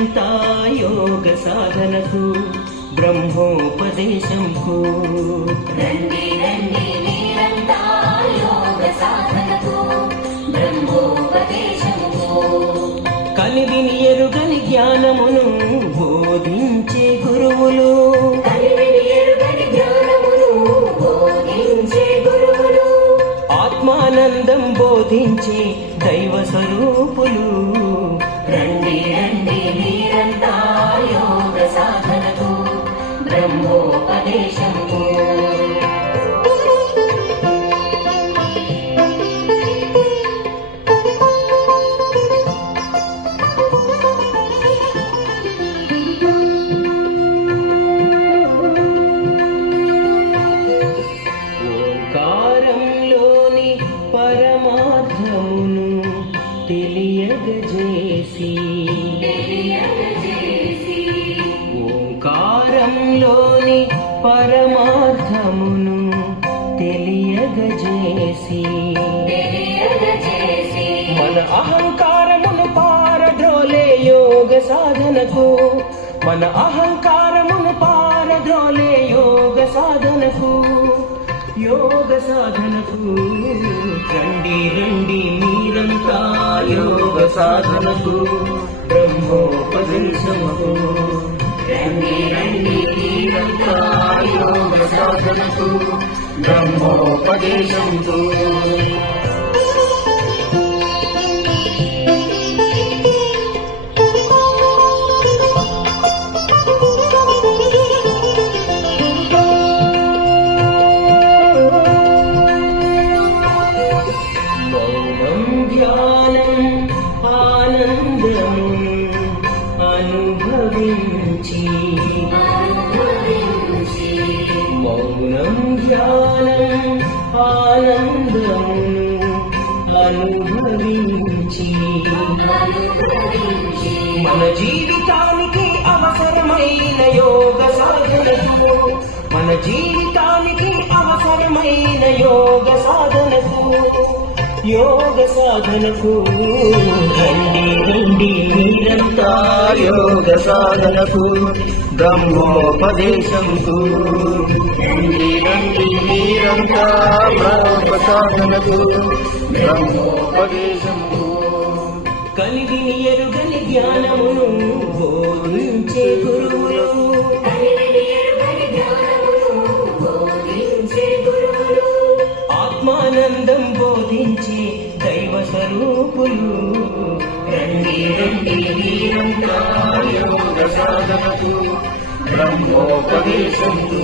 మీరంతా యోగ సాధనకు బ్రహ్మోపదేశంకు రండి రండి మీరంతా యోగ సాధనకు బ్రహ్మోపదేశంకు కలివిని ఎరుగని జ్ఞానమును బోధించే గురువులు ఆత్మానందం బోధించే దైవ స్వరూపులు రండి రండి మీరంతా యోగ సాధనకు బ్రహ్మోపదేశంకు ఓంకారంలోని పరమార్థమును తెలియగజేసి ఓంకారంలోని పరమార్థమును తెలియగజేసి మన అహంకారమును పారద్రోలే యోగ సాధనకు మన అహంకారమును పారద్రోలే యోగ సాధనకు యోగ సాధనకు రండి రండి మీరంతా యోగ సాధనకు బ్రహ్మోపదేశముకు రండి రండి మీరంతా యోగ సాధనకు బ్రహ్మోపదేశముకు మౌనం ధ్యానం ఆనందమును అనుభవించి మన జీవితానికి అవసరమైన యోగ సాధనకు మన జీవితానికి అవసరమైన యోగ సాధనకు యోగ సాధనకు రండి రండి మీరంతా యోగ సాధనకు బ్రహ్మోపదేశంకు రండి రండి మీరంతా బ్రహ్మ సాధనకు బ్రహ్మోపదేశంకు కలిగిని ఎరుగని జ్ఞానమును బోధించే గురువులు ఆత్మానందం బోధించే దైవ స్వరూపులు రండి రండి మీరంతా యోగ సాధనకు బ్రహ్మోపదేశంకు